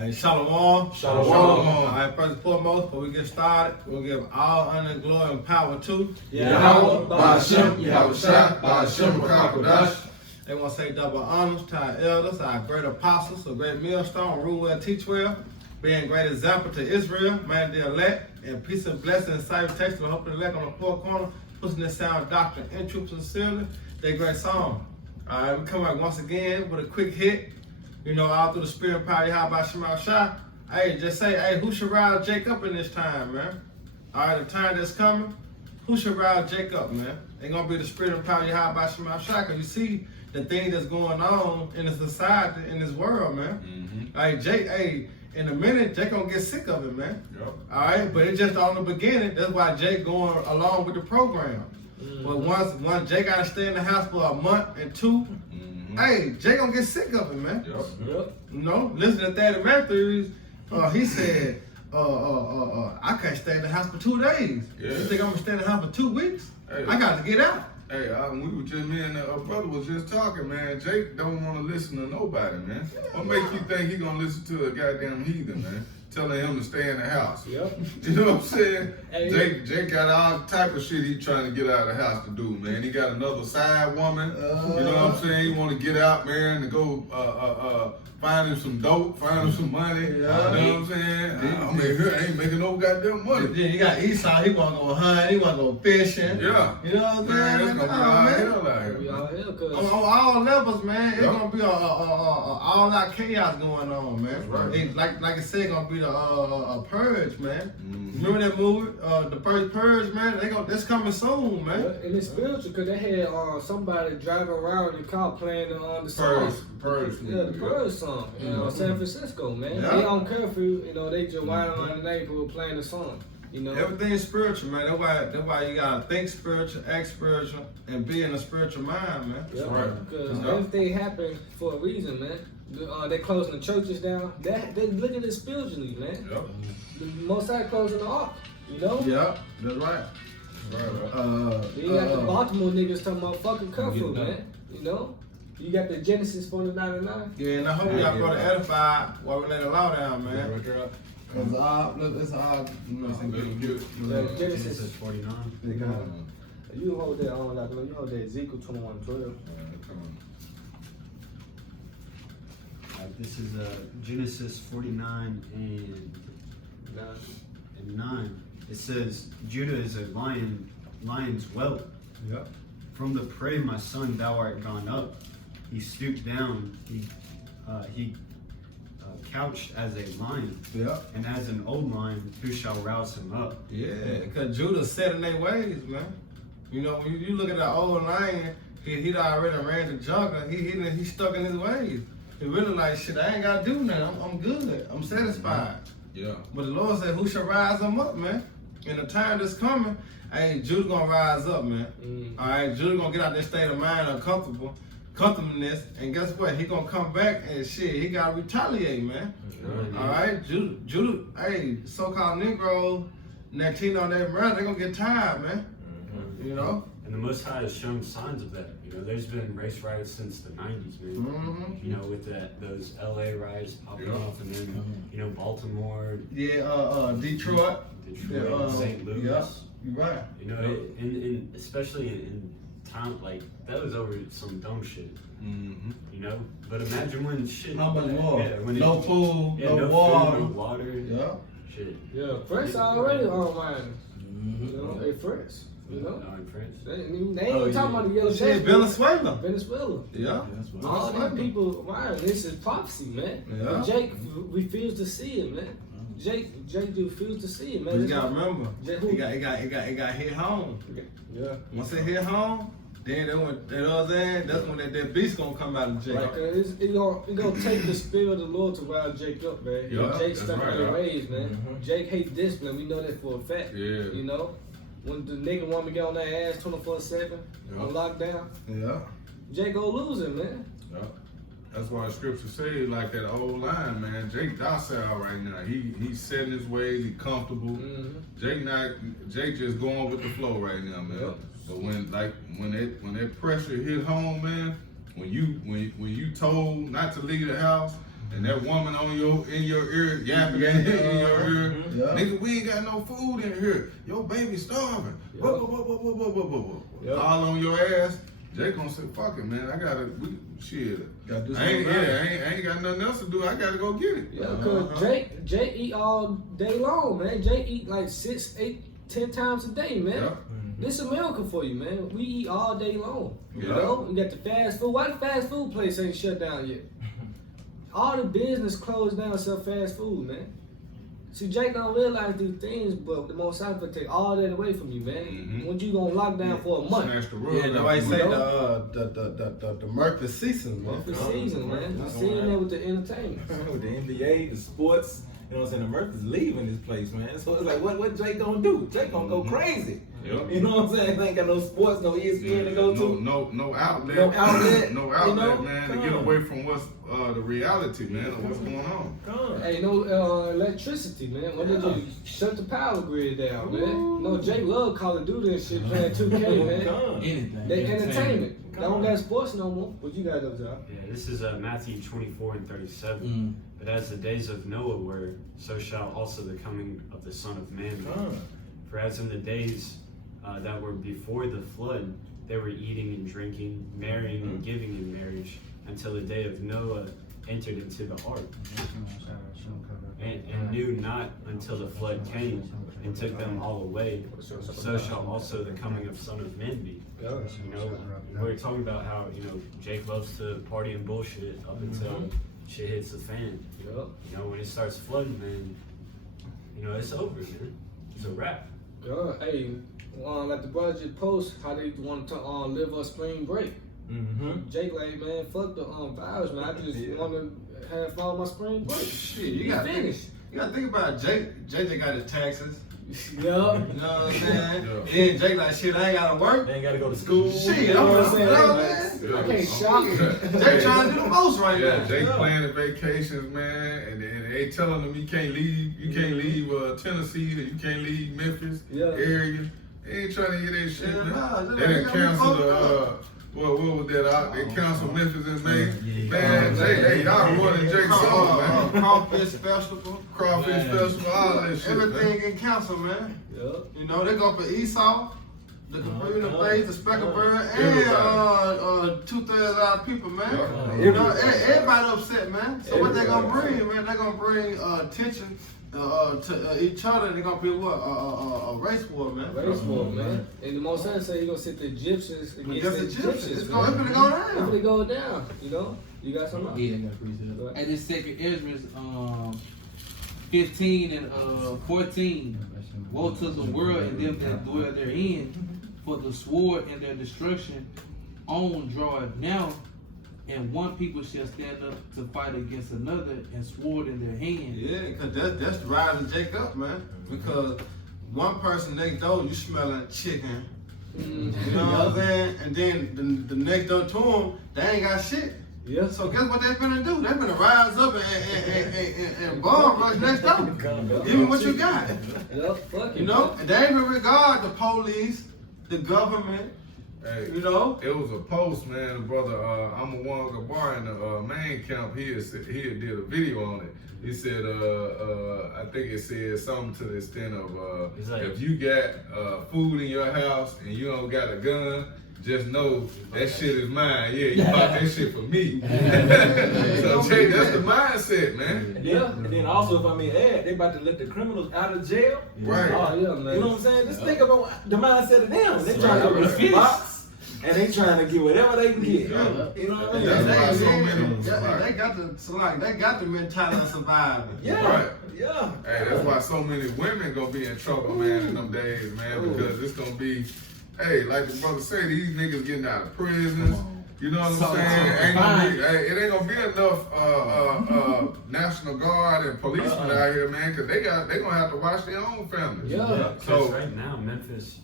Alright, shalom. Shalom. Alright, first and foremost, before we get started, we'll give all honor, glory, and power to Yahweh, Ba'ashem, Yahweh Shai, Ba'ashem, Rakakadash. They want to say double honors to our elders, our great apostles, a great millstone, rule well, teach well, being great example to Israel, man the elect, and peace and blessing and salutation to the hope of the elect on the four corner, pushing this sound doctrine in truth sincerely. They great song. Alright, we come back once again with a quick hit. You know, all through the spirit power, how about Shemal Shah? Hey, just say, hey, who should rouse Jacob in this time, man? All right, the time that's coming, who should rouse Jacob, man? Ain't gonna be the spirit and power, how about Shemal Shah? Cause you see the thing that's going on in the society, in this world, man. Like Jake, hey, in a minute, Jake gonna get sick of it, man. Yep. All right, but it's just on the beginning. That's why Jake going along with the program. But once Jake gotta stay in the house for a month and two. Hey, Jay gonna get sick of it, man. Yep. You know, listen to Thaddeus Matthews. He said, I can't stay in the house for 2 days. Yeah. You think I'm gonna stay in the house for 2 weeks? Hey. I got to get out. Hey, we were just, me and a brother was just talking, man. Jake don't want to listen to nobody, man. What makes you think he gonna listen to a goddamn heathen, man? Telling him to stay in the house. Yep. You know what I'm saying? Hey. Jake got all type of shit he trying to get out of the house to do, man. He got another side woman. You know what I'm saying? He want to get out, man, to go find him some dope, find him some money. You know what I'm saying? I ain't making no goddamn money. Then you got Esau, he wanna go hunt, he wanna go fishing. Yeah. You know what I'm Man, saying? it's gonna be all hell out here, man. On all levels, man, it's gonna be all out chaos going on, man. That's right. It, like I said, gonna be a purge, man. Remember that movie, the first purge, man? That's coming soon, man. And it's spiritual because they had somebody driving around in the car playing the song. Purge. Yeah, the Purge song. You know, San Francisco, man. Yeah. They on curfew, you know, they just riding around the neighborhood playing the song. You know? Everything's spiritual, man. That's why you gotta think spiritual, act spiritual, and be in a spiritual mind, man. Yeah, right. because Yeah. everything happened for a reason, man. They closing the churches down. They look at it spiritually, man. Yep. The Most High closing the ark, you know? Yeah, that's right. Right. You got the Baltimore niggas talking about fucking curfew, man. You know? You got the Genesis 49:9. Yeah, and I hope y'all go to edify while we let the law down, man. Cause it's all, you know, Yeah, Genesis 49. They got it. You hold that on, like you hold that Ezekiel 21:12. This is Genesis 49 and 9. It says, Judah is a lion's whelp. Yep. From the prey, my son, thou art gone up. He stooped down. He couched as a lion. Yep. And as an old lion, who shall rouse him up? Yeah, cause Judah's set in their ways, man. You know, when you look at that old lion, he'd already ran the jungle. He stuck in his ways. He really like, shit, I ain't gotta do nothing. I'm good. I'm satisfied. Yeah. But the Lord said, who shall rise him up, man? In the time that's coming, hey, Judah gonna rise up, man. All right, Judah gonna get out that state of mind of comfortableness, and guess what? He gonna come back and shit, he gotta retaliate, man. All right, Judah, hey, so-called Negroes, Latino, they gonna get tired, man. You know? And the Most High has shown signs of that. You know, there's been race riots since the 90s, man. You know, with those LA riots popping off, and then, you know, Baltimore. Yeah, Detroit. St. Louis. Yeah, you're right. You know, and especially in town, like, that was over some dumb shit. You know? But imagine when shit. How much more? Yeah, when No food, yeah, no no water. food, no water. Yeah. Shit. Yeah, French already online. You know, they French. You know? No, in France. They ain't talking about the yellow Shit, jacket. Venezuela. Venezuela. Yeah. All them people, wow, this is prophecy, man. Yeah. But Jake refused to see it, man. Jake refused to see it, man. But you gotta remember, Jake, it got hit home. Yeah. Once it hit home, then that's when that beast gonna come out of Jake. Like, it's gonna take the spirit of the Lord to rile Jake up, man. Yeah, Jake that's stuck right, in the ways, man. Jake hates discipline. We know that for a fact. Yeah. You know, when the nigga want to get on their ass 24/7 on lockdown, Yeah. Jake go lose it, man. Yeah. That's why the scripture say, like that old line, man. Jake docile right now. He's setting his ways. He comfortable. Jake just going with the flow right now, man. Yep. So when that pressure hit home, man, when you told not to leave the house, and that woman in your ear yapping in your ear, nigga, we ain't got no food in here. Your baby starving. All on your ass. Jay gonna say, fuck it, man. I gotta, shit. I ain't got nothing else to do. I gotta go get it. Yeah, cause Jay eat all day long, man. Jay eat like 6, 8, 10 times a day, man. Yeah. This America for you, man. We eat all day long. You Yeah. know, you got the fast food. Why the fast food place ain't shut down yet? All the business closed down except fast food, man. See, Jake don't realize these things, but the Most High will take all that away from you, man. When you gonna lock down for a month? Smash the rug. Yeah, nobody say You the Murphy season, man. For season, man. You sitting there with the entertainment. With the NBA, the sports, you know what I'm saying? The Murphys leaving this place, man. So it's like, what Jake gonna do? Jake gonna go crazy. Yep. You know what I'm saying? Ain't got no sports, no ESPN to go to. No outlet. No outlet. No outlet, You know? man, to Come get on. away from what's the reality, man, of what's going on. Come on. Hey, no electricity, man. When did you shut the power grid down, man? No, Jake love Call of Duty and shit, playing 2K, man. Come on. Anything. They entertainment. They Come don't on. got sports no more. What you got up there? Yeah, this is Matthew 24:37. But as the days of Noah were, so shall also the coming of the Son of Man be. Come on. For as in the days that were before the flood, they were eating and drinking, marrying and giving in marriage, until the day of Noah entered into the ark, and knew not until the flood came and took them all away. So shall also the coming of Son of Man be. You know, we're talking about how, you know, Jake loves to party and bullshit up until shit hits the fan. You know, when it starts flooding, man, you know, it's over, man. It's a wrap. Yeah, hey, like the brother just post how they want to live a spring break. Jake like, man, fuck the virus, man. I just want to have fun my spring break. Shit, you gotta think about it. JJ got his taxes. Yeah. You know what I'm saying? Then Jake like, shit, I ain't gotta work. They ain't gotta go to school. Shit, You know what I'm saying? man. I can't shop. Jake trying to do the most right Yeah, now. Jake planning vacations, man, and they telling him you can't leave Tennessee, or you can't leave Memphis area. They ain't trying to hear that shit, man. They done canceled what was that? They canceled Memphis in May. Man, hey, y'all running Jake's song, man. Crawfish Festival. Crawfish Festival, all that shit, Everything man. getting canceled, man. Yeah. You know, they go for Esau, the Capri, the Face, the Speckled Bird, and Everybody. 2/3 of our people, man. Yeah. You know, everybody upset, man. So what they gonna bring, man? They gonna bring attention to each other. They gonna be what? A race war, man. Race war, man. And the Most High say he gonna sit the Egyptians against the Egyptians. It's gonna go down. If they go down, you know. You got something? Yeah, they got precept. And this second Ezra's 15 and 14. Woe to the world and them that dwell therein, for the sword and their destruction on draweth now, and one people shall stand up to fight against another, and sword in their hand. Yeah, because that's rising Jake up, man. Because one person next door, you smelling chicken. You know what I'm saying? And then the next door to him, they ain't got shit. Yeah. So guess what they finna do? They finna rise up and bomb rush next door. Give me what you got. Yep, fuck it. You know? And they even regard the police, the government, Hey, you know? it was a post, man. The brother, I'm a one Gabar in the main camp. He did a video on it. He said, I think it said something to the extent of, like, if you got food in your house and you don't got a gun, just know that shit is mine. Yeah, you bought that shit for me. So Jay, that's the mindset, man. Yeah, and then also, if I may add, they about to let the criminals out of jail. Right. Oh, yeah, man. You know what I'm saying? Just think about the mindset of them. They trying to go to the box, and they trying to get whatever they can get. You know what I mean? That's why so many. They got the mentality of surviving. Yeah. Right. Yeah. Hey, that's why so many women gonna be in trouble, man, in them days, man, because it's gonna be, hey, like the brother said, these niggas getting out of prisons. You know what I'm saying? It ain't gonna be enough National Guard and policemen out here, man, because they gonna have to watch their own families. Yeah. So right now, Memphis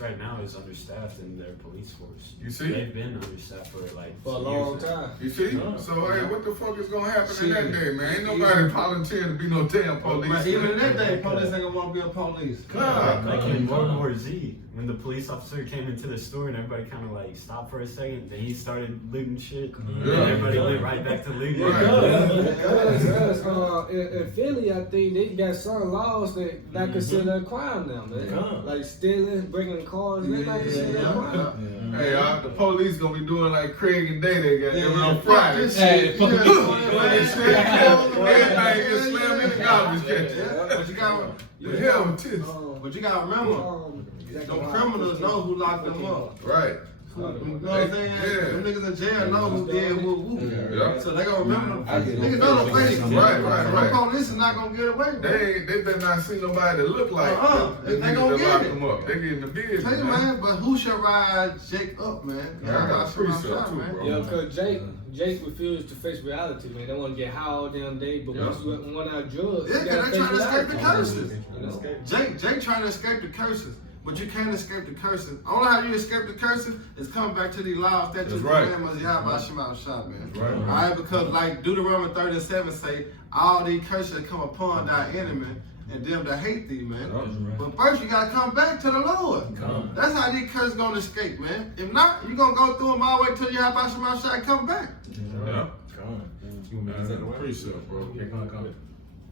right now is understaffed in their police force. You see? They've been understaffed for like For a years long now. time. You see? So hey, what the fuck is gonna happen in that day, man? Ain't nobody volunteering to be no damn police. But even in that day, police ain't gonna want to be a police. God, Like in World War Z. when the police officer came into the store and everybody kind of like stopped for a second, then he started looting shit. And everybody went right back to looting. In Philly, I think they got some laws that consider a crime now, man. Like stealing, breaking cars, they not consider a crime. Hey, the police gonna be doing like Craig and Day they got them on Friday. Everything gets slammed in the garbage can. But you got The hell with this. But you gotta remember, them criminals know who locked them up. Right. You know what I'm saying? Yeah. Them niggas in jail know who did woo. Yeah. So they gonna remember them. Niggas know the faces. Right. The police is not gonna get away with it. They better not see nobody that look like They niggas gonna that get lock it. them up. They get in the business, Tell you, man, but who should ride Jake up, man? Yeah, I got a precept too, bro. Yeah, because Jake refused to face reality, man. They want to get high all damn day, but once you run out of drugs, Yeah, you because gotta they face trying to escape the reality. curses. You know? Jake trying to escape the curses. But you can't escape the curses. Only how you escape the curses is coming back to these laws that you commandments you have by Shema Shah, man. Right. All right, because like Deuteronomy 37 say, all these curses come upon thy enemy and them that hate thee, man. But first you gotta come back to the Lord. That's how these curses gonna escape, man. If not, you gonna go through them all the way till you have by Shema Shah and come back. Yeah. Precept, bro.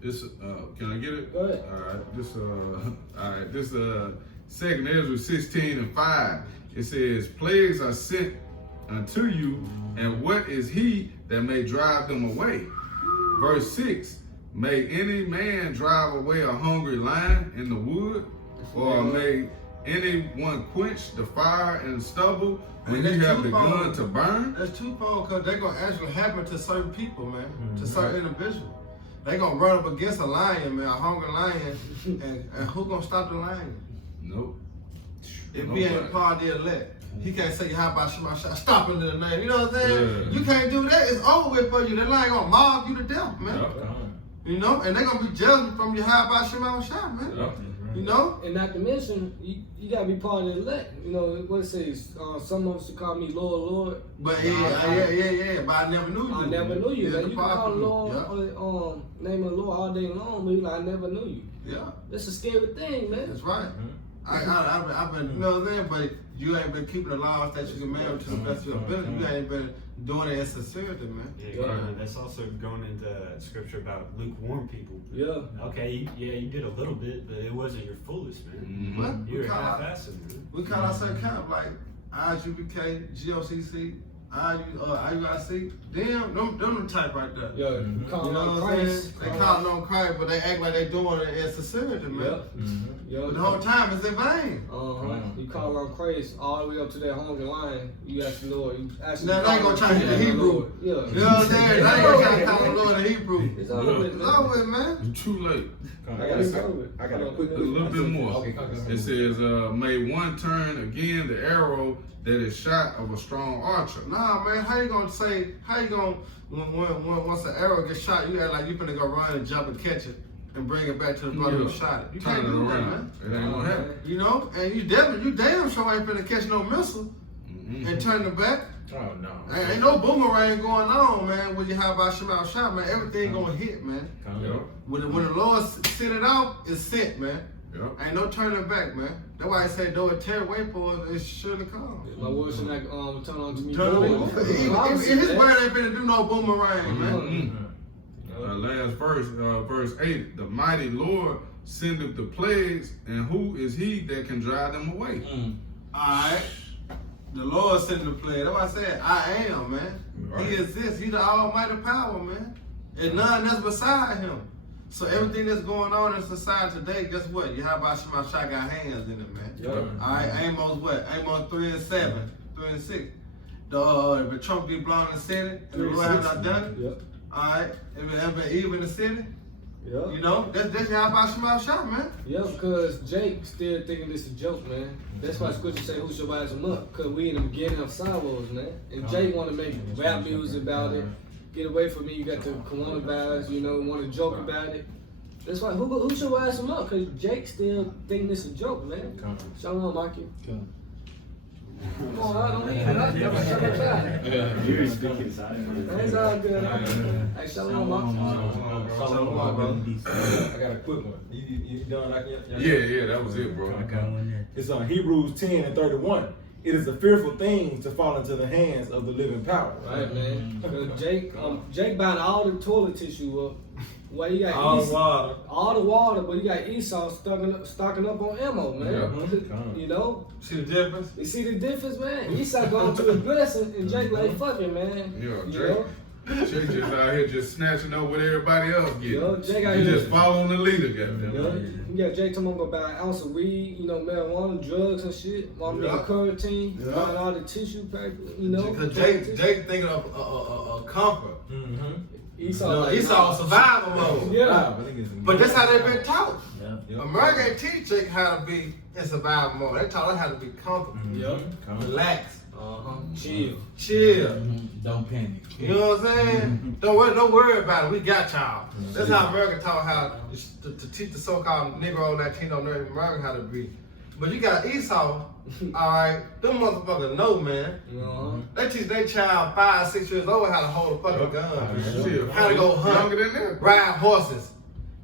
This can I get it? Go ahead. All right. This 2nd Ezra 16:5. It says, plagues are sent unto you, and what is he that may drive them away? Verse 6. May any man drive away a hungry lion in the wood, or may anyone quench the fire and stubble when you have begun to burn? That's twofold, because they're gonna actually happen to certain people, man, to certain individuals. They gonna run up against a lion, man, a hungry lion, and who gonna stop the lion? Nope. If he ain't part of the elect, he can't say, how about Shema Shah, stop it in the name. You know what I'm saying? Yeah. You can't do that. It's over with for you. That lion gonna mob you to death, man. You know, and they gonna be judging from you, how about Shema Shah, man. You know? And not to mention, you gotta be part of the elect. You know what it says? Some of us to call me Lord, Lord. But yeah. But I never knew you. I never knew you. Yeah, Man. You can call the yeah. Lord, name of the Lord all day long, but you like, I never knew you. Yeah, That's a scary thing, man. that's right. I've been, you know what I'm saying? But you ain't been keeping the laws that you can marry to the best of your ability. You ain't been doing it in sincerity, man. That's also going into scripture about lukewarm people. Yeah. Okay, you did a little bit, but it wasn't your fullest, man. What? You were half-assing, man. We call ourselves kind of like IUBK, GOCC, IUIC. Them the type right there. Yeah. You Call know on what I'm saying? Christ. They call on Christ, but they act like they doing it in sincerity, man. But the whole time it's in vain. You call on Christ all the way up to that hungry line. You ask the Lord. Now they ain't gonna try to hit the Hebrew. Yeah. You know what I'm saying? They ain't gonna try to call the Lord in Hebrew. It's over with, It's man. over with, man. It's too late. I got a quick A little bit more. It says, may one turn again the arrow that is shot of a strong archer. Nah, man, how you gonna once an arrow gets shot, you act like you finna go run and jump and catch it and bring it back to the brother who shot it. You Turn can't it do that, around. man. It ain't gonna happen. You know, and you damn sure ain't finna catch no missile and turn it back. Oh no. Ain't no boomerang going on, man. When you have about Shema shot, man, everything gonna hit, man. When the Lord sent it out, it's sent, man. Ain't no turning back, man. That's why I say, though it tear away for it, it surely come. My word should not turn on to me. If his word ain't finna do no boomerang, man. Last verse, verse 8. The mighty Lord sendeth the plagues, and who is he that can drive them away? Alright. The Lord sent the plague. That's why I said, I am, man. Right. He exists. He's the almighty power, man. And none that's beside him. So everything that's going on in society today, guess what? You have about Shema Shah got hands in it, man. Alright, Amos what? Amos 3:7, 3:6. The Trump be blown in the city, and the Lord has not done it. Alright, if it ever evil in the city, you know, that's how about Shema Shah, man. Yeah, because Jake still thinking this is a joke, man. That's why scripture say who shall rise him up. Because we in the beginning of sorrows, man. And Jake want to make rap music about it. Get away from me, you got the coronavirus, you know, want to joke about it. That's why, who should rise him up? Because Jake still thinking this is a joke, man. Shalom, Mikey. Come on, I don't need it. I You're speaking silent. That's all good. Hey, shalom, man. Shalom, brother. I got a quick one. You done like that? Yeah, that was it, bro. It's on Hebrews 10:31. It is a fearful thing to fall into the hands of the living power. Right, man. Jake buying all the toilet tissue up. Well, you got All the Esau, water. all the water, but you got Esau stocking up on ammo, man. Yeah. You know, See the difference? you see the difference, man. Esau going to his blessing, and Jake like fucking, man. Yeah, You Jake. know? Jake just out here just snatching up what everybody else getting. Yo, Jake out He here. just following the leader, goddamn. You know, you got Jake talking about buy an ounce of weed, you know, marijuana, drugs and shit. Mom Yeah. yeah. Curtain, Yeah. buying all the tissue paper, you know. Because Jake thinking of a comfort. Esau, Esau survival mode. Yeah. But that's how they've been taught. Yep. America ain't teach Jake how to be in survival mode. They taught us how to be comfortable, Yep. relax, Chill. chill. Don't panic. You know what I'm saying? Don't worry about it. We got y'all. That's how America taught how to teach the so-called Negro, Latino, Native American how to be. But you got Esau, all right. Them motherfuckers know, man. They teach their child 5, 6 years old how to hold a fucking gun, man. Shit, How to go hunt, younger than that. ride horses.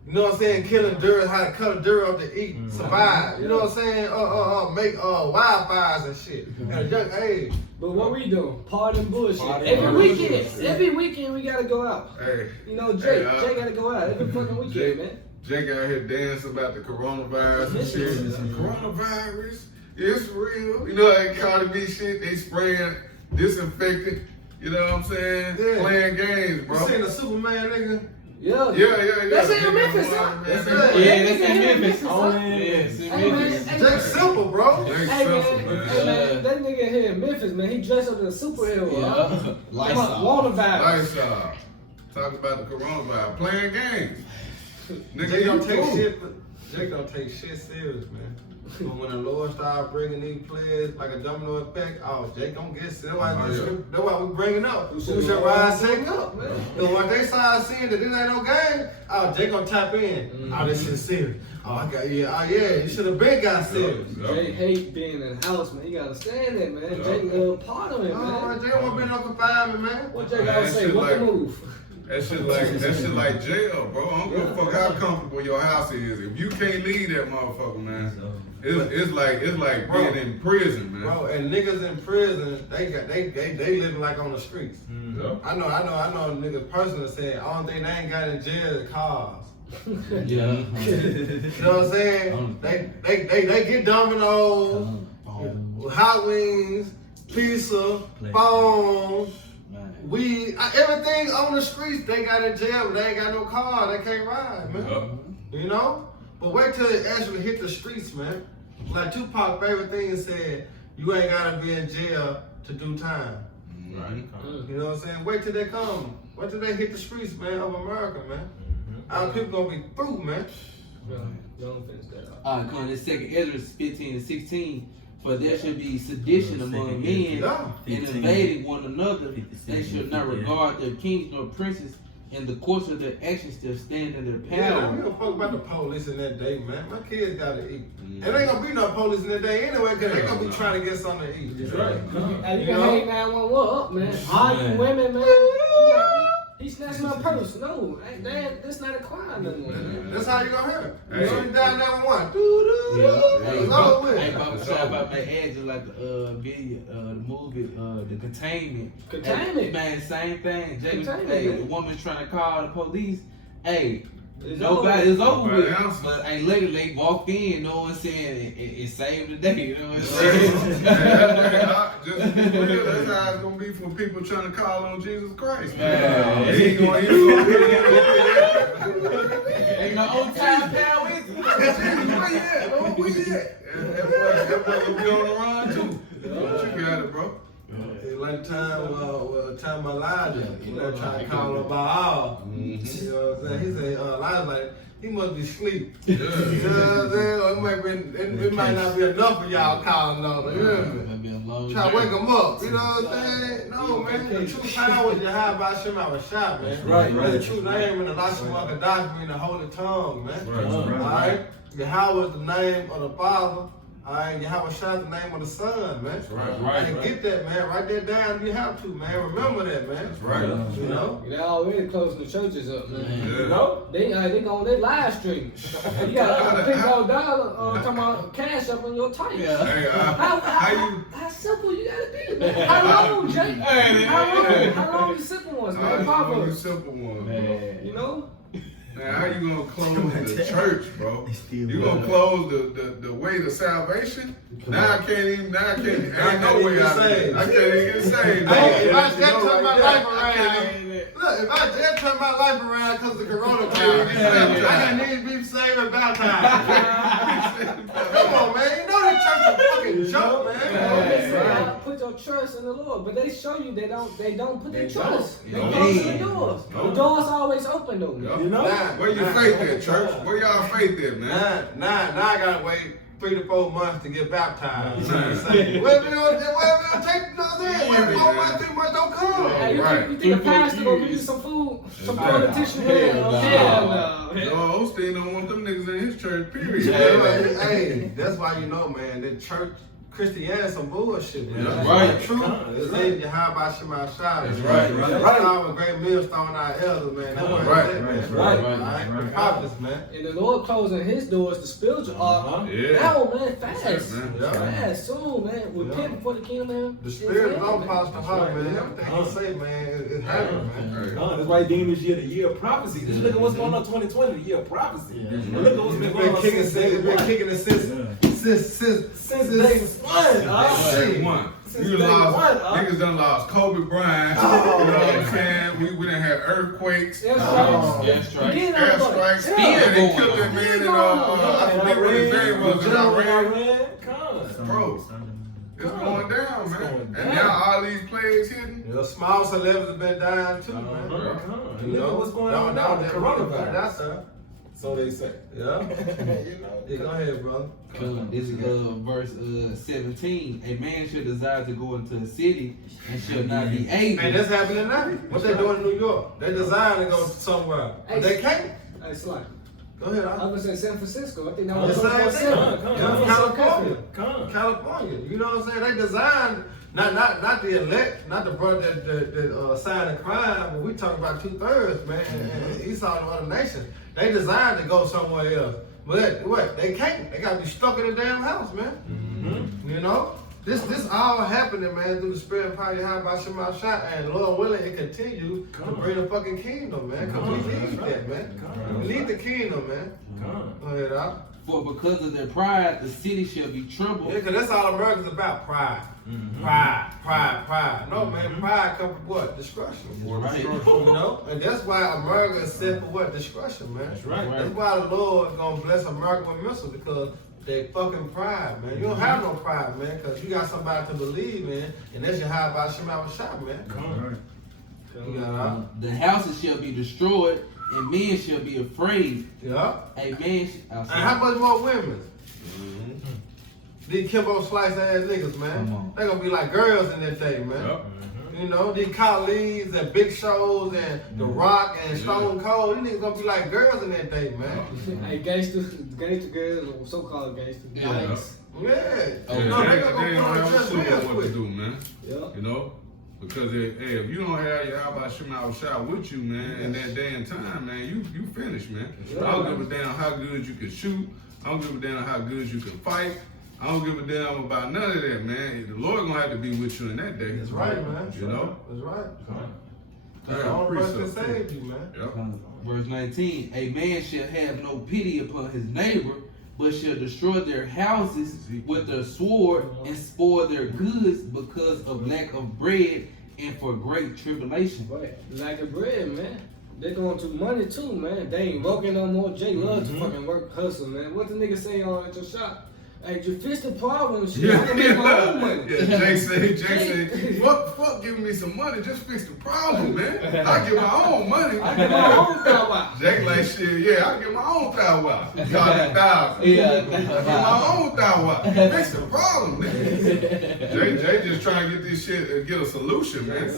You know what I'm saying? Killing deer, how to cut a deer up to eat, survive. You know what I'm saying? Make wildfires and shit at a young age. But what we doing? Party and bullshit. Party Every and weekend. bullshit. Every weekend we gotta go out. Hey, You know, Jake Hey, gotta go out every fucking weekend, Jake, man. Jake out here dancing about the coronavirus and shit. Coronavirus, it's real. You know that Cardi B shit, they spraying disinfectant. You know what I'm saying? Yeah. Playing games, You bro. seen the Superman nigga? Yeah. Yeah. That's in Memphis, huh? That's Yeah. it. Yeah, that's in Memphis. huh? Yes, in Hey, man, Memphis. hey, Jake's simple, bro. Jake's Hey man, simple, hey man, that nigga here in Memphis, man, he dressed up as a superhero. Yeah. Water virus. Lifestyle. Talk about the coronavirus. Playing games. Nigga, Jake don't you take cool. shit. Jake don't take shit serious, man. But when the Lord start bringing these players like a domino effect, oh, Jake don't get serious. That's why we bringing up. Who shall rise, take up, man. And when they start seeing that this ain't no game, oh, Jake gonna tap in. Oh, this shit serious. Oh, I got you should have been got serious. Jake hate being in the house, man. You gotta stand there, man. Jake love part of it, Oh, man. Jake won't be no confinement, man. What Jake Man, gotta that say? shit What like- the move? That shit like jail, bro. I don't give a fuck how comfortable your house is. If you can't leave that motherfucker, man, it's like Bro. being in prison, man. Bro, and niggas in prison, they living like on the streets. Yeah. I know niggas personally saying only thing they ain't got in jail is cars. Yeah. You know what I'm saying? They get Domino's, hot wings, pizza, phone, weed, everything on the streets. They got in jail, but they ain't got no car. They can't ride, man. Yeah. You know? But wait till it actually hit the streets, man. Like Tupac's favorite thing is saying, you ain't gotta be in jail to do time. Right. You know what I'm saying? Wait till they come. Wait till they hit the streets, man, of America, man. Our people gonna be through, man. Don't finish that up. Alright, come on, this second Ezra 15 and 16. For there should be sedition among men Yeah. and invading one another. They should not regard their kings nor princes, and the course of their actions still stand in their Yeah, power. we don't fuck about the police in that day, man. My kids gotta eat. And there ain't gonna be no police in that day anyway, because they gonna be trying to get something to eat. That's right. Hey, you You can know? hang 911 up, man. All you women, man. He snatched my purse. No, that's not a crime anymore, man. That's how you gonna hear it. Hey. You only dial 911. Hey, It's over with. Hey, Papa, shout about my ads just like the video, the movie, the Containment. Containment. Hey, man, same thing. Containment, Hey, man. the woman trying to call the police. Hey, It's nobody is over Nobody with. else. But hey, later they walk in, no one saying it saved the day. You know what I'm saying? Just to be real, that's how it's gonna be for people trying to call on Jesus Christ, man. Man. He gonna Ain't no old time down with you. where you at, bro? Where you at? That boy gonna be on the run too. But you got it, bro. It's like time Elijah, you know, trying to call him Baal. You know what I'm saying? He said, Elijah, like, he must be asleep. You know what I'm saying? Or it might not be enough for y'all calling on him. You hear me? Might be a long Try to wake journey. him up. You know what I'm saying? No, man. The true power is Yahweh Shem Shot, man. Right. The true name in the Lashima Kadash mean the holy tongue, man. Right. All right? Yahweh is the name of the Father. All Alright, you have a shot the name of the Son, man. That's right. And get that, man. Write that down if you have to, man. Remember that, man. That's right. You know? They already closing the churches up, man. Yeah. You know? They go on their live stream. You got a $50 talking about cash up on your title. Hey, How simple you gotta be, man. How long, Jake? How long you simple ones, man? Pop you up. simple one, bro. Man. You know? Now, how you gonna close the church, bro? You gonna close the way to salvation? Now I can't even. Ain't no way out of it. I can't even get saved. Hey, if I just turn my life around, look, if I just turn my life around because of the coronavirus, I didn't need to be saved and baptized. Come on, man. You know that church is a fucking joke, man. Put your trust in the Lord, but they show you they don't put their trust. They don't. close the doors. The doors always open though, man. You know? Where your faith at, church? Where y'all faith at, man? Now I gotta wait 3 to 4 months to get baptized. Where we gonna take where 4 months, 3 months don't come. Hey, Right. you think a pastor gonna give you some food, some toilet tissue? Hell no. No, Osteen don't want them niggas in his church, period. Hey, that's why you know, man, that church Christianity some bullshit, man. That's right. True. It's leading you high by Shema Shai. That's right. That's Right. our great millstone, our elders, man. That's what Right. it's at, man. That's right. Alright, the prophets, man. And the Lord closing his doors, the spiritual ark. Yeah. Now, man, fast. That's it, man. Fast, soon, man. Repent before the kingdom, man. The spirit is on Pastor Hart, man. Everything he say, man, it's happening, man. That's why he deemed this year the year of prophecy. Just look at what's going on 2020, the year of prophecy. Look at what's been going on since day It's been one. kicking it since day one. Day one. Since You day lost, one, niggas done lost Kobe Bryant. You know what I'm saying? We done had earthquakes. That's Airstrikes. Again, Airstrikes. Still Yeah, they going killed on. that man in I forget what his name was in Iran. Bro, it's going down, man. And now all these players hitting. The small celebrities have been dying too, man. Look at what's going on now, the coronavirus. That's it. So they say. Yeah. You know? Yeah, go ahead, brother. This is verse 17. A man should desire to go into a city and shall not be able. Hey, that's happening now. What they doing in New York? They designed to go somewhere, but they can't. Hey, Sly. Go ahead. I was gonna say San Francisco. I think that The was same thing. Come. California. Come. California. You know what I'm saying? They designed not the elect, not the brother that signed the crime, but we talking about 2/3, man, and Esau and other nations. They designed to go somewhere else. But what? They can't. They gotta be stuck in the damn house, man. Mm-hmm. You know? This all happening, man, through the spirit and power of by Shema Shai, and Lord willing, it continue to bring the fucking kingdom, man. Cause we need that, man. We need the kingdom, man. Go ahead, Al. For because of their pride, the city shall be troubled. Yeah, cause that's all America's about, pride. Pride. No, man, pride comes from what? Destruction. Right. You know? And that's why America is set for what? Destruction, man. That's right. That's why the Lord is gonna bless America with missiles, because they fucking pride, man. You don't have no pride, man, because you got somebody to believe in, and that's your high by Shema Shai, man. You got The houses shall be destroyed, and men shall be afraid. Yeah. A man And how much more women? These Kimbo slice ass niggas, man. They gonna be like girls in that day, man. You know, these Khalids and Big Shows and The Rock and Stone Cold, these niggas gonna be like girls in that day, man. Hey, gangster girls, or so-called gangster. Yeah. Nice. Yeah. Yeah, You know, they they gonna don't go have put a on just clue real what to quick. do, man. Yeah. You know? Because if you don't have your Abba Shema Shai with you, man, in that day and time, man, you finished, man. I don't give a damn how good you can shoot. I don't give a damn how good you can fight. I don't give a damn about none of that, man. The Lord gonna have to be with you in that day. That's right, man. You know? That's right. That's the Yeah, only person that precept. saved you, man. Yep. Verse 19, a man shall have no pity upon his neighbor, but shall destroy their houses with the sword and spoil their goods because of lack of bread and for great tribulation. Right. Like the bread, man. They going to money too, man. They ain't working no more. Jay loves to fucking work, hustle, man. What the nigga say on at your shop? Hey, you fix the problem, shit. I can make my own money. Yeah, Jay said, fuck giving me some money, just fix the problem, man. I get my own money. I get my own power. Jake like shit, yeah, I get my own power. God, $1,000. Yeah. I get my own power. Fix the problem, man. Jay just trying to get this shit and get a solution, man.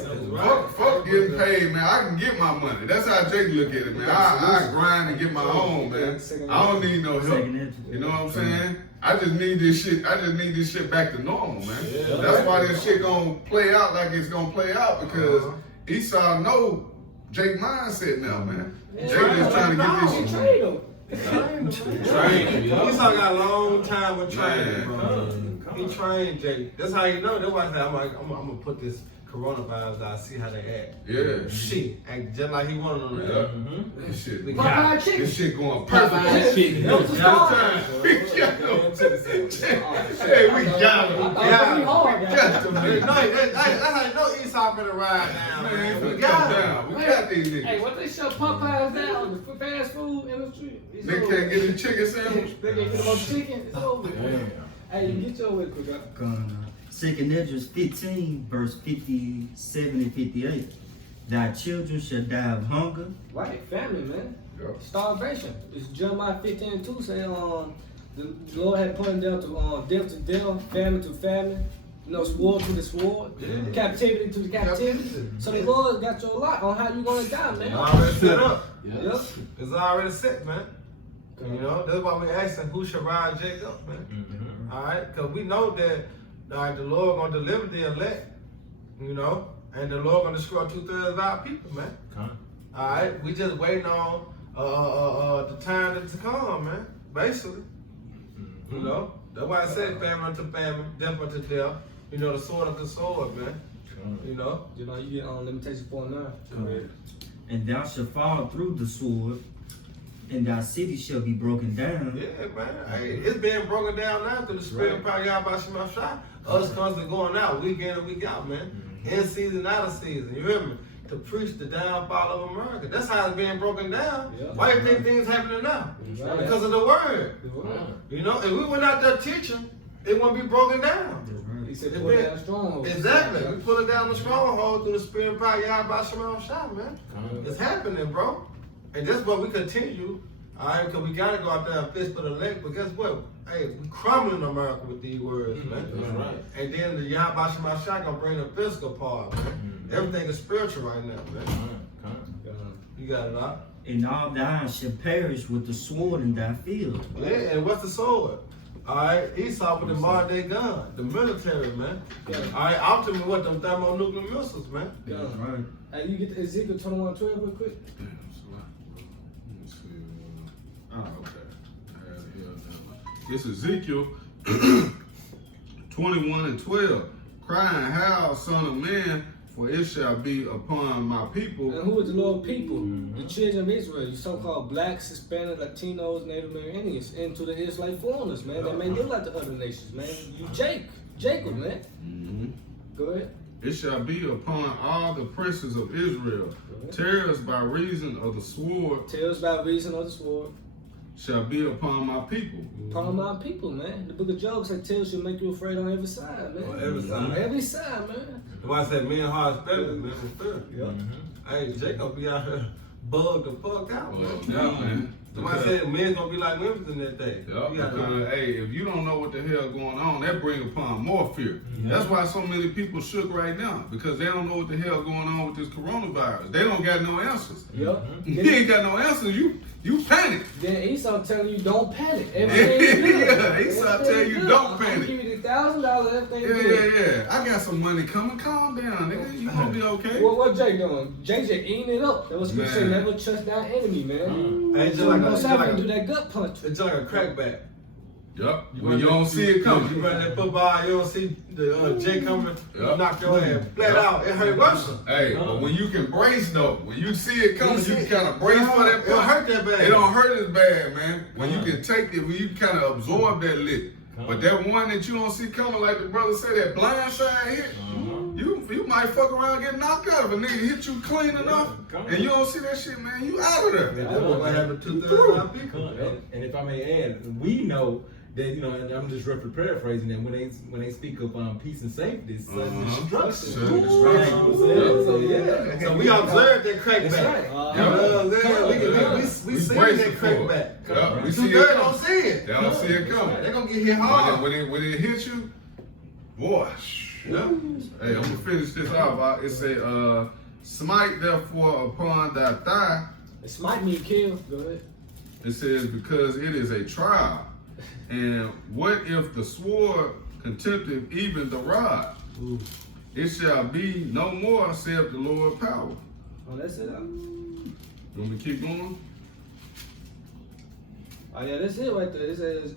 Fuck getting paid, man. I can get my money. That's how Jake look at it, man. I grind and get my own, man. I don't need no help. You know what I'm saying? I just need this shit. I just need this shit back to normal, man. Yeah. That's why this shit gonna play out like it's gonna play out because Esau know Jake mindset now, man. Yeah. Jake just trying to get this He shit. trade him. Training, Esau got a long time with training, Man. bro. He trained Jake. That's how you know. That's why I said I'm gonna put this coronavirus out, see how they act. Yeah. Shit, act just like he wanted them to Yeah. act. This shit. We Popeye got chicken. This shit going Popeye perfect. chicken. That was the Every start. time. Hey, we got him. I thought it was hard. Got them No, niggas. that's how you know Esau finna ride down, Man, man. we We got got him. down. We got these Hey, niggas. what they shut Popeyes down, the fast food industry. It's They over. can't get the chicken sandwich. They can't get them on chicken. It's over. Hey, you get your way quick up. Second Esdras 15, verse 57 and 58. Thy children shall die of hunger. Right, family, man. Yep. Starvation. It's Jeremiah 15 and 2 say, the Lord had pointed down to death to death, famine to famine, sword to the sword, Yeah. captivity to the captivity. So the Lord got your lot on how you gonna die, man. Already set up. Yep. It's already set, man. You know, that's why we asking who should ride Jacob, man. All right, because we know that the Lord gonna deliver the elect, and the Lord gonna destroy 2/3 of our people, man. All right, we just waiting on the time to come, man. Basically, that's why I said famine unto famine, death unto death. The sword unto sword, man. You get on Limitation 4:9. And thou shalt fall through the sword, and thy city shall be broken down. Yeah, man. Hey, it's being broken down now through the spirit of power, Yahweh Shema Shai. Others constantly going out, week in and week out, man. In season, out of season. You hear me? To preach the downfall of America. That's how it's being broken down. Yeah. Why do you think things happening now? Right. Because of the word. The word. If we went out there teaching, it wouldn't be broken down. He said, It's put been- down stronghold. Exactly. We put it down the stronghold through the spirit of power, Yahweh Shema Shai, man. It's happening, bro. And that's what we continue. All right, because we got to go out there and fist for the elect. But guess what? Hey, we crumbling America with these words, man. That's right. And then the Yahweh Shema Shai gonna bring the physical part, man. Everything is spiritual right now, man. You got it out. And all thine shall perish with the sword in thy field. Yeah, and what's the sword? All right, Esau with the modern day gun, the military, man. All right, ultimately what them thermonuclear missiles, man. Right. Hey, you get to Ezekiel 21:12 real quick? This is Ezekiel 21 and 12. Crying, how, son of man, for it shall be upon my people. And who is the Lord people? The children of Israel, you so-called blacks, Hispanics, Latinos, Native American Indians, into the Israelite foreigners, man. That may look like the other nations, man. You Jacob, man. Go ahead. It shall be upon all the princes of Israel. Terrors by reason of the sword Tell us about reason of the sword. shall be upon my people. Upon my people, man. The book of Job said, "Tales should make you afraid on every side, man." On every side. On every side, man. That's why I said men hard feelings, man. Spirit. Hey, Jacob be out here bugged the fuck out, man. Yeah, man. That's why I said men gonna be like women in that day. Yeah, You gotta because, hey, if you don't know what the hell going on, that bring upon more fear. That's why so many people shook right now, because they don't know what the hell going on with this coronavirus. They don't got no answers. Yep. You ain't got no answers. You panic. Then Esau telling you don't panic. Everything is good. Yeah, Esau Everything tell is you good. don't I'm panic. give you the $1,000. Everything Yeah, good. yeah. I got some money coming. Calm down, nigga. You gonna be okay. What Jay doing? JJ eating it up. That was Man. say never trust down enemy, man. Hey, it's So just like no a, it's just South like can do a, that gut punch. it's just like a crackback. Yup. When you don't see it coming. You run that football, you don't see the J coming, Yup. knock your ass flat Yup. out. It hurt worse. Hey, but when you can brace though, when you see it coming, you can kind of brace for that It don't punch. hurt that bad. It don't hurt as bad, man. When you can take it, when you kind of absorb that lick. But that one that you don't see coming, like the brother said, that blind side hit, you might fuck around and get knocked out if a nigga hit you clean enough, and you don't see that shit, man. You out of there. That's what gonna happen to 2/3 of our people. And if I may add, we know that, and I'm just roughly paraphrasing that when they speak of peace and safety, it's sudden destruction. Sudden You know what I'm saying? So yeah. So we observed that crackback. That's right. You know what I'm saying? We We seen brace that it for it. crackback. Yeah, we see it 2/3 coming. don't see it. They don't see it coming. They're gonna get hit hard. When it hits you, boy. Yeah. Hey, I'm gonna finish this off. It say, smite therefore upon thy thigh. It might mean kill. Go ahead. It says, because it is a trial. And what if the sword contempteth even the rod? It shall be no more, saith the Lord power. Oh, that's it. You want me to keep going? Oh yeah, that's it right there. It says,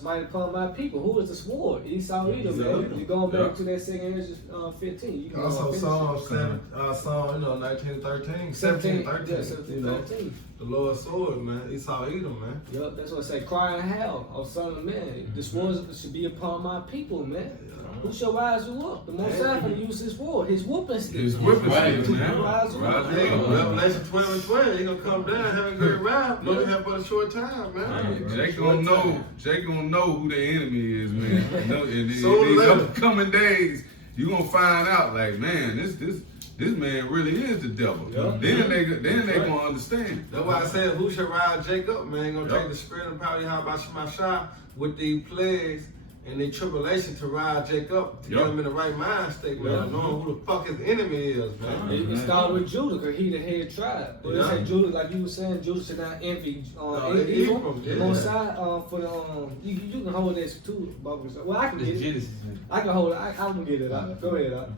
"Smite upon my people." Who is the sword? Esau, Edom, man. You going back to that second Ezra 15. You can Also, finish Psalm it. 7, Psalm 19:13, 17, 13. yeah, 17, You know, 13. the Lord's sword, man. Esau, Edom, man. Yup, that's what I say. Cry and howl, O son of man. The sword should be upon my people, man. Who shall rise you up? The Most High going to use his sword, his whooping stick. His whipping Right. stick, man. Rise you up. Hey, Revelation 12:12, he gonna come down, have a great ride. No, have but a short time, man. Jake gonna know. Jake gonna know who the enemy is, man. And So these later. upcoming days, you gonna find out, like, man, this man really is the devil. Yeah. Then they gonna understand. That's why I said, who shall ride Jacob, man? He gonna take the spirit of power, how about Shemashah, with these plagues and the tribulation to ride Jacob, to get him in the right mind state, man, knowing who the fuck his enemy is, man. It started with Judah, because he the head tribe. But it Yeah. said Judah, like you were saying, Judah should not envy Ephraim, Ephraim. yeah. Most High, for the, you can hold this too, Bubba. Well, I can get It's it. Genesis. I can hold it. I can get it out. Go ahead, out.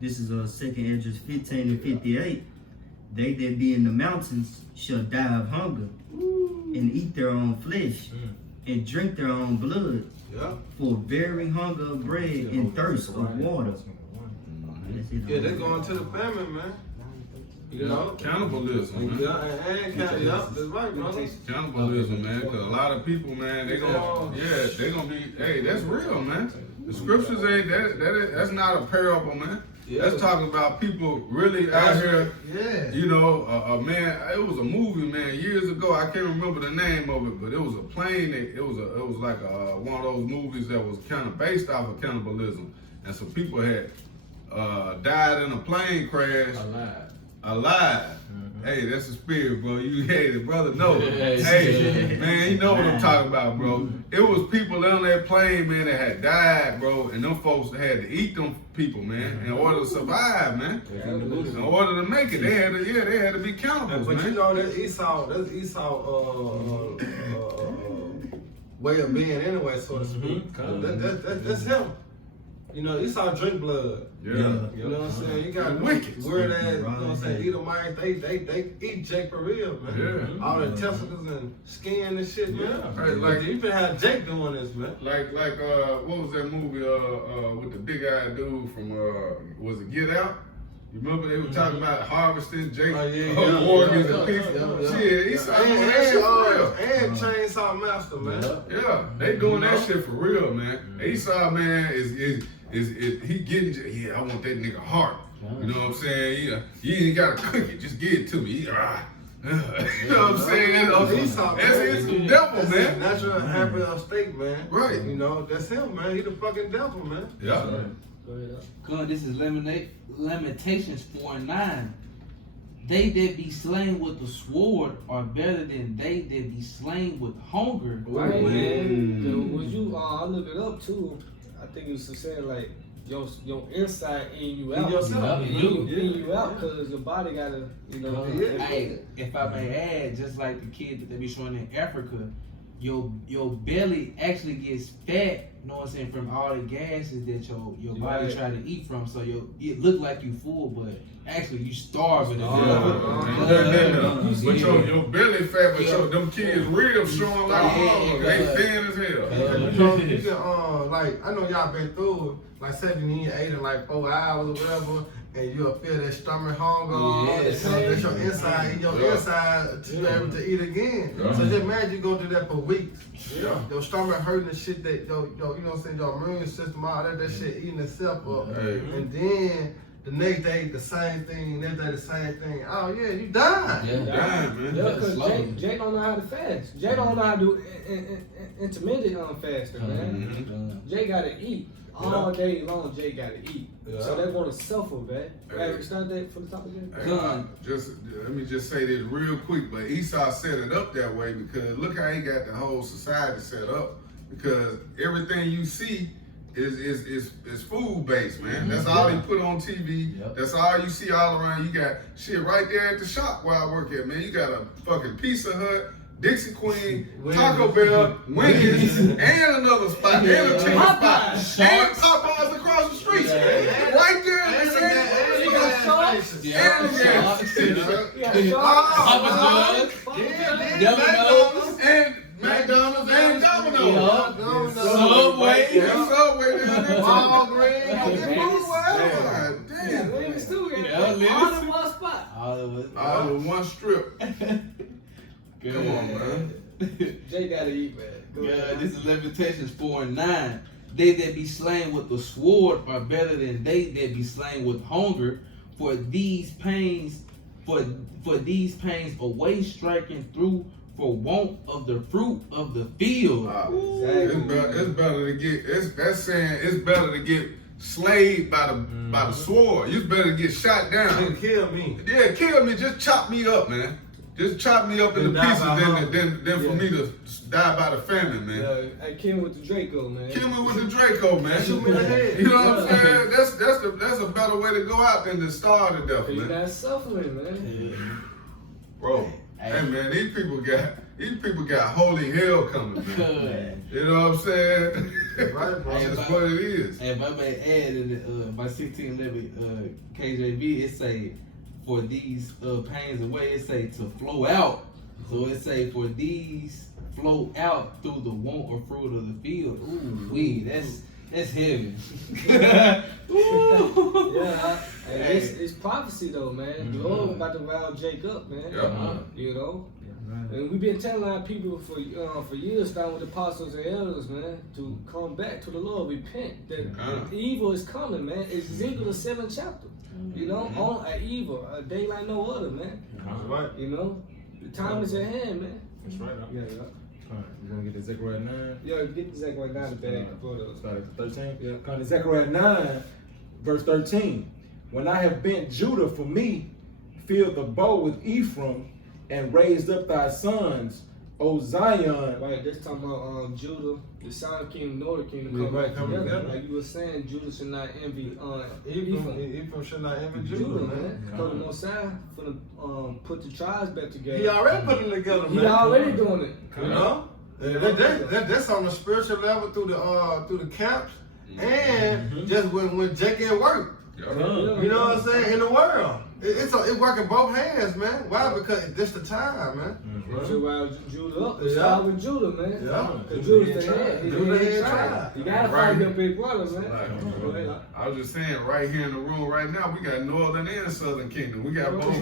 This is 2nd Ezra 15 and 58. They that be in the mountains shall die of hunger and eat their own flesh and drink their own blood Yeah. for very hunger of bread and thirst of water. That's it. Yeah, they going to the famine, man. You know? Cannibalism, man. Yeah, and that's right, brother. Cannibalism, man. Cause a lot of people, man, they gonna be. Hey, that's real, man. The scriptures ain't that's not a parable, man. Yeah. That's talking about people really out here. Yeah. You know, a man. It was a movie, man, years ago. I can't remember the name of it, but it was a plane. It was like one of those movies that was kind of based off of cannibalism, and some people had died in a plane crash. Alive. Hey, that's a spirit, bro. You hate it, brother. No. Hey, man, you know what I'm talking about, bro. It was people on that plane, man, that had died, bro, and them folks had to eat them people, man, in order to survive, man. In order to make it, they had to be cannibals, But you man. know, that's Esau way of being anyway, so to speak. That's him. You know, Esau drink blood. Yeah. You know what I'm saying? You got Wicked. weird ass, you know what I'm saying? Edomites, they eat Jake for real, man. Yeah. All the testicles and skin and shit, man. Yeah. Right, Like like- you been have Jake doing this, man. Like what was that movie with the big eyed dude from was it Get Out? You remember they were talking about harvesting Jake organs and people. Shit, Esau doing that shit for real. And Chainsaw Master, man. Yeah, they doing that shit for real, man. Esau, man, is he getting? Yeah, I want that nigga heart. You know what I'm saying? Yeah, you ain't gotta cook it, just give it to me. You know what I'm saying? Esau, That's the devil, That's man. his natural happy state, man. Right. You know, that's him, man. He the fucking devil, man. Yeah. Go ahead, out. God, this is Lamentations 4:9. They that be slain with the sword are better than they that be slain with hunger. Right, man. 'Cause when you, I look it up too. I think it was saying like your inside in you out. In yourself. In you out, because your body gotta, you know. Hey, if I may add, just like the kid that they be showing in Africa, your belly actually gets fat, you know what I'm saying, from all the gases that your body Right. try to eat from. So it look like you full, but actually you starving. But your belly fat, but them kids ribs showing like they thin as hell. You know, you can, like, I know y'all been through it. Like, say you ate in like 4 hours or whatever, and you'll feel that stomach hunger, Yes. that's your inside, in your inside to be able to eat again. So just imagine you go through that for weeks. Yeah. Your stomach hurting and shit, that you know what I'm saying, your immune system, all that shit eating itself up. Hey. And then the next day the same thing, next day the same thing. Oh yeah, you died. Damn, man. Yeah, because Slow. Jay don't know how to fast. Jay don't know how to do intermittent fasting, man. Jay gotta eat. All day long, Jay gotta eat. Yeah. So they want to suffer, man. Hey. Right, start that from the top again. Hey, let me just say this real quick, but Esau set it up that way because look how he got the whole society set up. Because everything you see is food based, man. That's all they put on TV. Yep. That's all you see all around. You got shit right there at the shop where I work at, man. You got a fucking Pizza Hut, Dixie Queen, Taco Bell, Wendy's, and another spot, and a chicken spot, and Popeyes across the street. Right there, And they the You got sauce? Yeah. and the gas station. You got sauce? Domino's. And McDonald's and Domino's. Subway. And Subway down there. Walgreens. God Yeah, damn. Lennox too. Yeah, All Lennox. in one spot. All of it. All in one strip. Come on, man. Jay gotta eat, man. Go Yeah, ahead. this is Lamentations 4:9. They that be slain with the sword are better than they that be slain with hunger. For these pains, for these pains away striking through for want of the fruit of the field. It's better to get. That's saying it's better to get slayed by the sword. You better get shot down. Kill me. Yeah, kill me. Just chop me up, man. Just chop me up into Die pieces by hunger. than for me to die by the famine, man. Hey, kill me with the Draco, man. Kill me with the Draco, man. Shoot me in the head. You know what I'm saying? That's a better way to go out than to starve to death, You're man. not suffering, man. Bro, hey man, these people got holy hell coming, man. You know what I'm saying? Right, bro. That's what it is. And my man add in by 1611 KJV, it say for these pains away, it say to flow out. So it say for these flow out through the want or fruit of the field. Ooh, that's heavy. Ooh. Yeah, hey, it's prophecy though, man. The Lord about to rouse Jacob, man. Yeah. You know, and we've been telling our people for years now with the apostles and elders, man, to come back to the Lord, repent. That evil is coming, man. It's Ezekiel the 7th chapter. You know, on an evil, a day like no other, man. That's right. You know, the time is at hand, man. That's right. Yeah, Alright, we're gonna get to Zechariah 9. yeah. Get the Zechariah 9 back for those. Start at 13. Yeah. Come to Zechariah 9, verse 13. When I have bent Judah for me, filled the bow with Ephraim, and raised up thy sons, O Zion. Right, that's talking about Judah, the southern kingdom, northern kingdom Yeah, come right, back come together. together. Like you were saying, Judah should not envy Ephraim Ephraim. should not envy Judah, Judah, man. man. Because the Messiah for the put the tribes back together. He already put it together, man. He already doing it. You know? That's on the spiritual level through the camps and just when Jake at work. You know what I'm saying? In the world. It's working both hands, man. Why? Because this the time, man. So while Judah up, it's Yeah. start with Judah, man. Yeah. Because Judah's the head. He's the Judah head head tribe. tribe. You gotta Right. find your big brother, man. Right. Go ahead. I was just saying, right here in the room right now, we got Northern and Southern Kingdom. We got both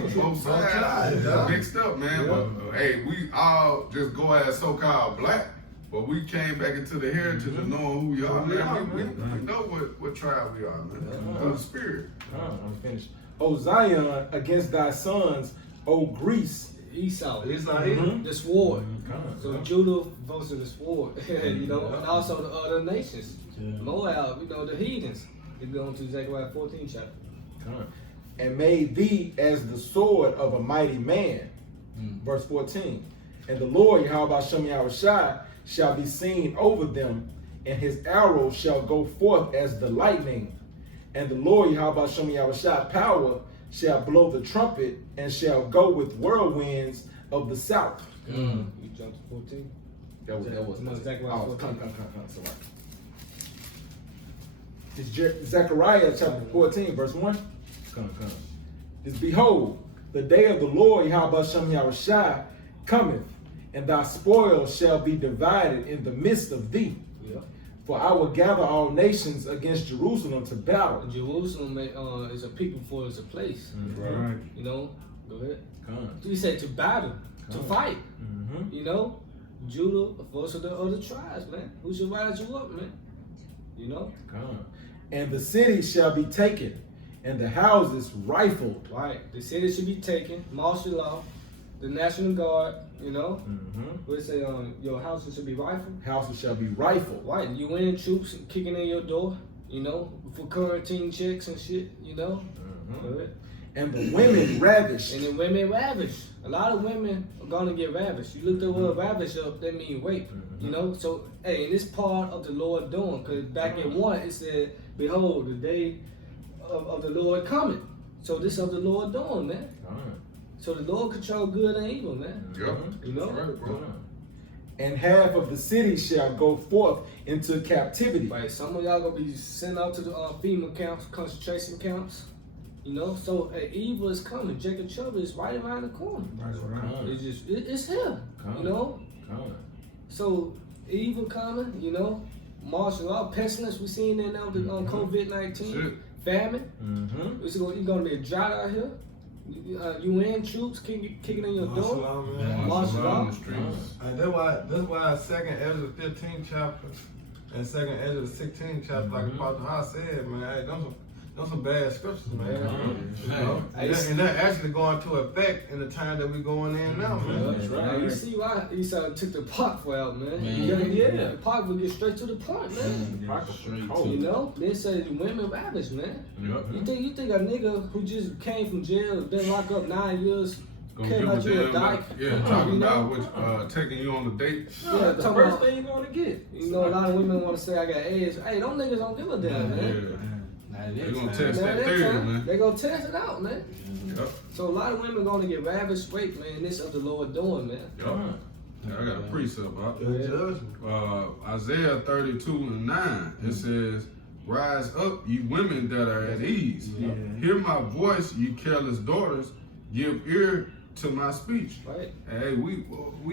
sides sides, yeah. mixed up, man. Yeah. But hey, we all just go as so-called black, but we came back into the heritage of knowing who we are, Who we are, man. We man. know what tribe we are, man. Through the spirit. I'm finished. O Zion, against thy sons, O Greece. Esau. It's not even. The sword. Come So on. Judah votes to the sword, you know, and also the other nations. Moab, you know, the heathens. They go into Zechariah 14 chapter. Come on. And made thee as the sword of a mighty man. Verse 14. And the Lord, Yahweh Shem Yahushai, shall be seen over them, and his arrow shall go forth as the lightning. And the Lord, Yahweh Shem Yahushai, power, shall blow the trumpet, and shall go with whirlwinds of the south. You jump to 14. That was No, Zechariah oh, 14. come. Sorry. It's Zechariah chapter 14, verse 1. Come. It's behold, the day of the Lord, Yahweh Shem Yahushai, cometh, and thy spoil shall be divided in the midst of thee. Yeah. For I will gather all nations against Jerusalem to battle. And Jerusalem is a people before it's a place. Right. You know, go ahead. Come. So he said to battle, to fight. Mm-hmm. You know, Judah, versus the other tribes, man. Who should rise you up, man? You know? Come. And the city shall be taken, and the houses rifled. Right. The city should be taken, martial law, the National Guard, you know? Mm-hmm. What it say, your houses should be rifled. Houses shall be rifled. Right. UN troops kicking in your door, you know, for quarantine checks and shit, you know? Mm-hmm. Go ahead. And the women ravished. And then women ravish. A lot of women are gonna get ravished. You look the word ravish up, that means rape. You know? So, hey, and it's part of the Lord doing. Because back in 1, it said, behold, the day of the Lord coming. So this of the Lord doing, man. So the Lord control good and evil, man. Yep. You know? That's right, bro. And half of the city shall go forth into captivity. Right. Some of y'all gonna be sent out to the FEMA camps, concentration camps. You know, so evil is coming. Jacob trouble is right around the corner. It's here. You know. So evil coming. You know, martial law, pestilence. We seen that now with COVID-19, famine. It's gonna be a drought out here. UN troops kicking in your door. Martial law. And that's why 2nd Ezra 15 chapter and 2nd Ezra 16 chapter, like Apostle House said, man, hey, those some bad scriptures, man. You know? And they're actually going to effect in the time that we're going in now, man. That's right. You see why Esau took the pot out, man. Yeah. The pot would get straight to the point, man. You know, they say the women ravish, man. You think a nigga who just came from jail, been locked up 9 years, came out you a dyke? Talking about taking you on a date. Yeah, The first thing you're gonna get. You know, a lot of women want to say I got AIDS. Hey, them niggas don't give a damn, man. They're gonna test that theory, man. They gonna test it out, man. Yep. So a lot of women gonna get ravished, raped, man. This is the Lord doing, man. Yep. I got a precept about Isaiah 32:9. It says, "Rise up, ye women that are at ease. Hear my voice, ye careless daughters. Give ear to my speech." Right. Hey, we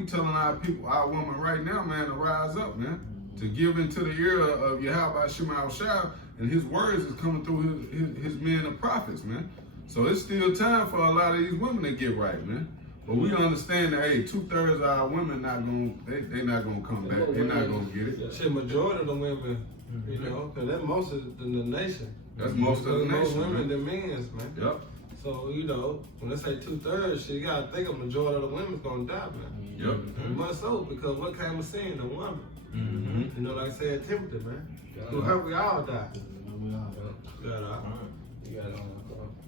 telling our people, our women right now, man, to rise up, man, to give into the ear of Yahweh Shema Shah, and his words is coming through his men and prophets, man. So it's still time for a lot of these women to get right, man. But we understand that, hey, 2/3 of our women they not gonna come back. They're not gonna get it. Shit, majority of the women, you know, because that's most of the nation. That's most of the Most nation, women man. than men's, man. Yep. So, you know, when they say 2/3, shit, you gotta think a majority of the women's gonna die, man. Yep. And much so, because what came of sin? The woman. Mm-hmm. You know, like I said, Timothy, man. Through her, we all die.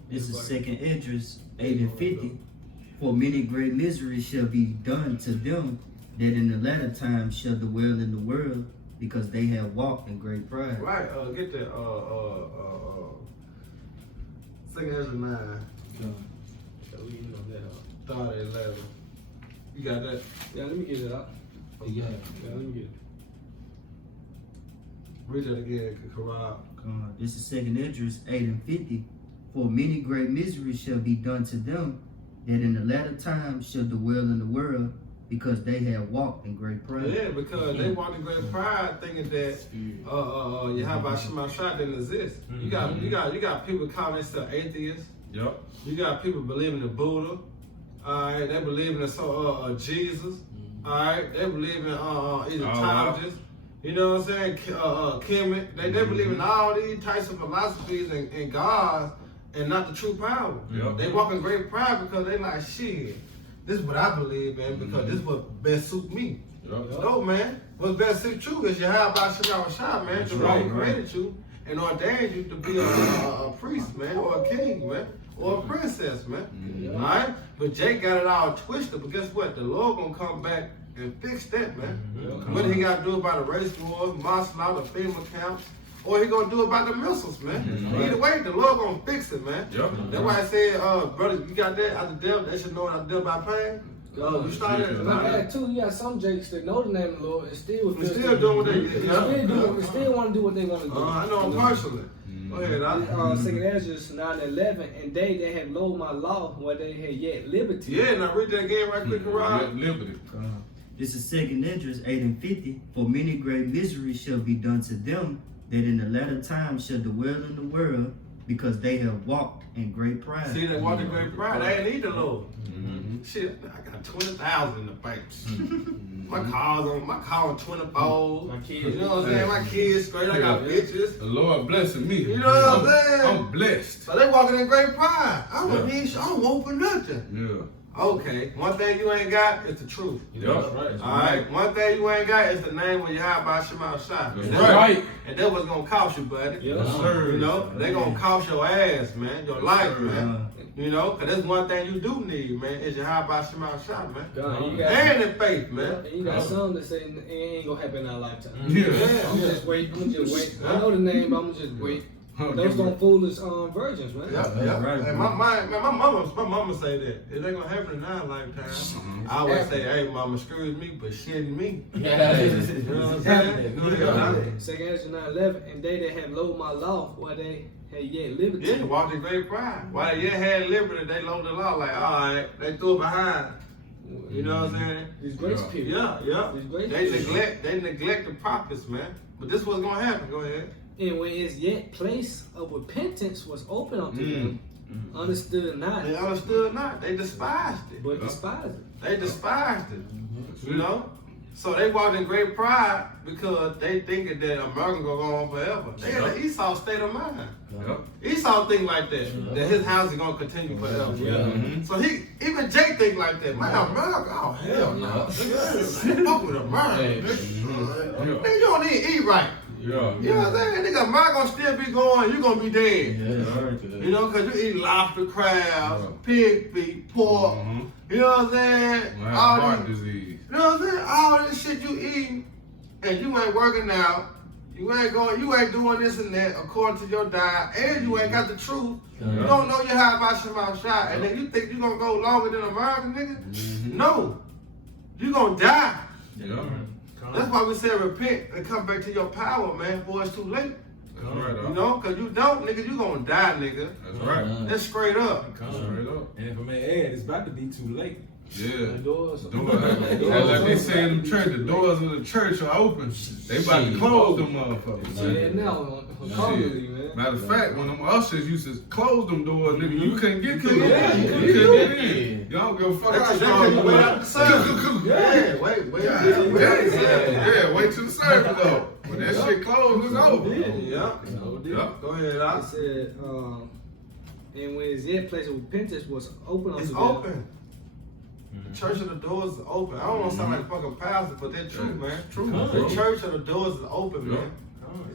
This is 2nd Esdras 8:50. For many great miseries shall be done to them that in the latter time shall dwell in the world, because they have walked in great pride. Right, get that, 2nd Ezra 9. Start at 11. You got that? Yeah, let me get it up. Yeah, let me get it. Read that again, Karab. This is 2nd Esdras 8:50. For many great miseries shall be done to them that in the latter time shall dwell in the world, because they have walked in great pride. Yeah, because they walked in great pride thinking that Yahweh Shema Shah didn't exist. You got people calling themselves atheists. Yep. You got people believing in Buddha. Alright, they believe in Jesus. Alright, they believe in Egyptologists. You know what I'm saying? Kemet. They believe in all these types of philosophies and gods and not the true power. Yep. They walk in great pride because they like, shit, this is what I believe in because this is what best suit me. Yep. No, man. What's best suit you is Yahweh Shema Shah, man. That's The right, one who created you and ordained you to be a priest, man, or a king, man, or a princess, man. Mm-hmm. All right? But Jake got it all twisted. But guess what? The Lord gonna come back and fix that, man. What he got to do about the race wars, martial law, the FEMA camps, or he gonna do about the missiles, man. Either way, the Lord gonna fix it, man. Yep. That's why I said, brother, you got that out the devil. They should know out the devil by pain. You started it. But that too, you got some Jakes that know the name of the Lord and still doing what they still want to do what they want to do. I know them personally. Go ahead, 2nd Ezra 9:11, and they that have loathed my law, where they had yet liberty. Yeah, now read that again right quick, Rob. Liberty. This is 2nd Esdras 8:50. For many great miseries shall be done to them that in the latter time shall dwell in the world, because they have walked in great pride. See, they walked in great pride. They ain't need the Lord. Shit, I got 20,000 in the bank. My car on 24. My kids, you know what I'm saying? My kids straight. I got bitches. The Lord blessing me. You know what I'm saying? I'm blessed. So they walking in great pride. I don't want for nothing. Yeah. Okay, one thing you ain't got is the truth. Yep. All right, one thing you ain't got is the name of Yahweh Shema Shah. That's right. And that's what's gonna cost you, buddy. Yes, sir. You know, they gonna cost your ass, man, your life, man. You know, cause that's one thing you do need, man, is Yahweh Shema Shah, man. And in faith, man. And you got some that say it ain't gonna happen in our lifetime. Yeah. I'm just wait. I know the name, but I'm just wait. Those don't foolish virgins, man. Yeah. Right, Hey, bro. my mama say that. It ain't gonna happen in our lifetime. I always say, hey, mama, screws me, but shitting me. Yeah. You know what I'm saying? Yeah. Second Ezra 9:11, and they that have loathed my law, while they had yet liberty. Yeah, walked in great pride. While they yet had liberty, they loathed the law. Like, all right, they threw it behind. You know what I'm saying? These grace period. Yeah. These grace They period. neglect the prophets, man. But this what's gonna happen. Go ahead. And when his yet place of repentance was open unto them, understood not, They understood not. They despised it. but despised it. They despised it. You know? So they walked in great pride because they thinking that America gonna go on forever. They got an Esau state of mind. Esau think like that, that his house is gonna continue forever. So even Jake think like that. Man, America, oh hell no. Fuck with America. Nigga, you don't need to eat right. You know what I'm saying? Nigga, America gonna still be going, you gonna be dead. You know, cause you eat lobster, crabs, pig feet, pork. You know what I'm saying? Heart disease. You know what I'm saying? All this shit you eating, and you ain't working out, you ain't doing this and that according to your diet, and you ain't got the truth. You don't know your high by Shema shot, and then you think you gonna go longer than America, nigga? No. You gonna die. That's why we say repent and come back to your power, man, before it's too late. That's right, You know, cause you don't, nigga, you gonna die, nigga. That's right. That's straight up. Straight up. And if I may add, it's about to be too late. Yeah. The doors. Like they say in the church, the doors of the church are open. They about to close them motherfuckers. Yeah, now, Shit. man. Matter of fact, when them ushers used to close them doors, nigga, you couldn't get to them. Yeah, You couldn't get in. Y'all don't give a fuck. That's How wait strong out the service. Yeah, wait. Yeah, wait till the service though. When that shit closed, it's over. Yeah. Go ahead, It Al. said, and when his yet place of repentance was open unto It's them, open. The church of the doors is open. I don't want to sound like a fucking pastor, but that's true, man. True, The bro. church of the doors is open, Yeah. man.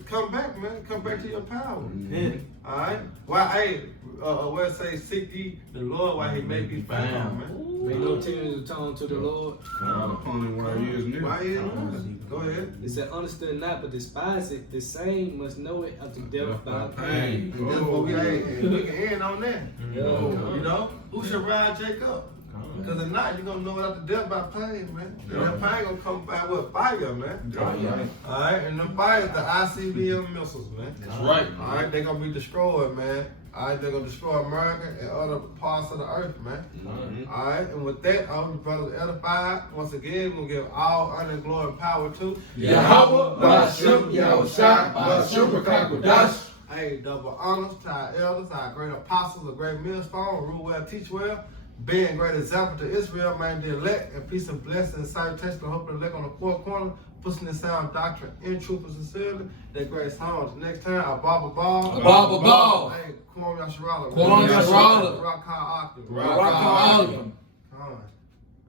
Come back, man. Come back to your power. Yeah. All right. Why? Hey, where it say, seek ye the Lord while He may be found, man. make no tenderness to tongue to the Lord. God upon him while he is near. Why is Go ahead. It said, understood not, but despise it. The same must know it unto death by pain. Pain. And that's what we can end on that. Yeah. You know, who should ride Jacob? Because if not, you're gonna know it after death by pain, man. And that pain gonna come by with fire, man. All right, and them fires, the ICBM missiles, man. That's right. All right, they're gonna be destroyed, man. All right, they're gonna destroy America and other parts of the earth, man. All right, and with that, I hope you brothers edified. Once again, we'll give all honor, glory, and power to Yahweh, Ba'ashem, Yahushua, Ba'ashem, B'Kakodash. Hey, double honors to our elders, our great apostles, a great millstone, rule well, teach well, being great example to Israel, man, the elect, and peace and blessing and salutation, hope and elect on the fourth corner, pushing the sound doctrine in truth and sincerely. That great song. Next time, a Baba Ball. Hey, Kwame Yasharala. Kwame Yasharala. Rock High Octave. Rock High Octave. Come on.